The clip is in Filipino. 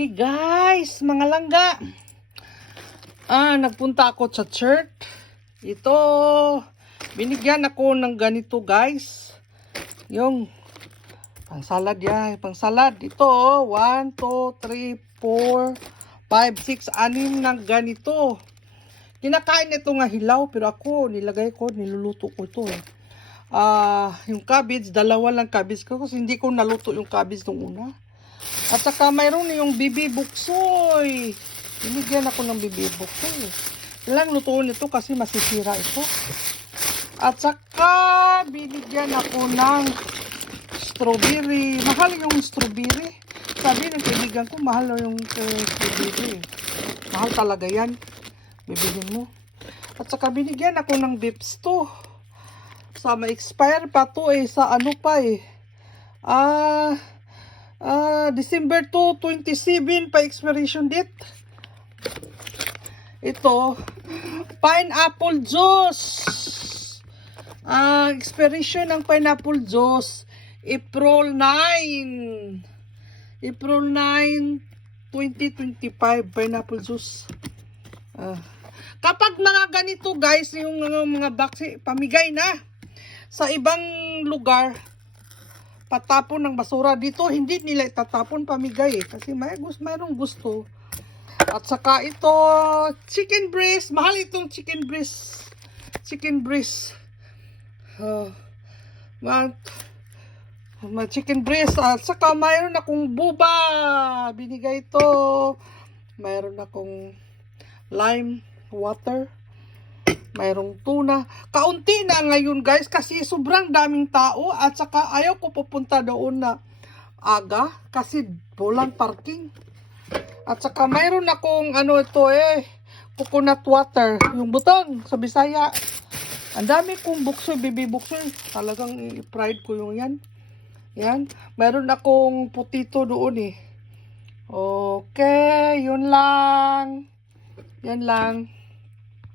Hey guys, mga langga. Nagpunta ako sa church. Ito, binigyan ako ng ganito guys. Yung pangsalad yan, pangsalad. Ito, 1, 2, 3, 4, 5, 6, 6 ng ganito. Kinakain ito nga hilaw, pero ako nilagay ko, niluluto ko ito. Yung cabbage, 2 lang cabbage ko kasi hindi ko naluto yung cabbage nung una. At saka mayroon yung bibi buksoy. Binigyan ako ng bibi buksoy. Ilang lutuin ito kasi masisira ito. At saka binigyan ako ng strawberry. Mahal yung strawberry. Sabi ng kaibigan ko, mahal yung strawberry. Mahal talaga yan. Bibilin mo. At saka binigyan ako ng beef stew. Sa ma-expire pa to sa ano pa December 2, 27 pa expiration date. Ito, pineapple juice. Expiration ng pineapple juice, April 9. April 9, 2025, pineapple juice. Kapag mga ganito guys, yung mga box, pamigay na sa ibang lugar, patapon ng basura. Dito hindi nila itatapon, pamigay kasi mayroong gusto. At saka ito, chicken breast. Mahal itong chicken breast. Chicken breast. Chicken breast. At saka mayroon akong buba. Binigay ito. Mayroon akong lime water. Mayroong tuna. Kaunti na ngayon guys kasi sobrang daming tao at saka ayaw ko pupunta doon na aga kasi walang parking. At saka mayroon akong coconut water. Yung butong sa Bisaya. Ang dami kong buksoy, bibi buksoy. Talagang i-pride ko yung yan. Yan. Mayroon akong putito doon Okay, yun lang. Yan lang.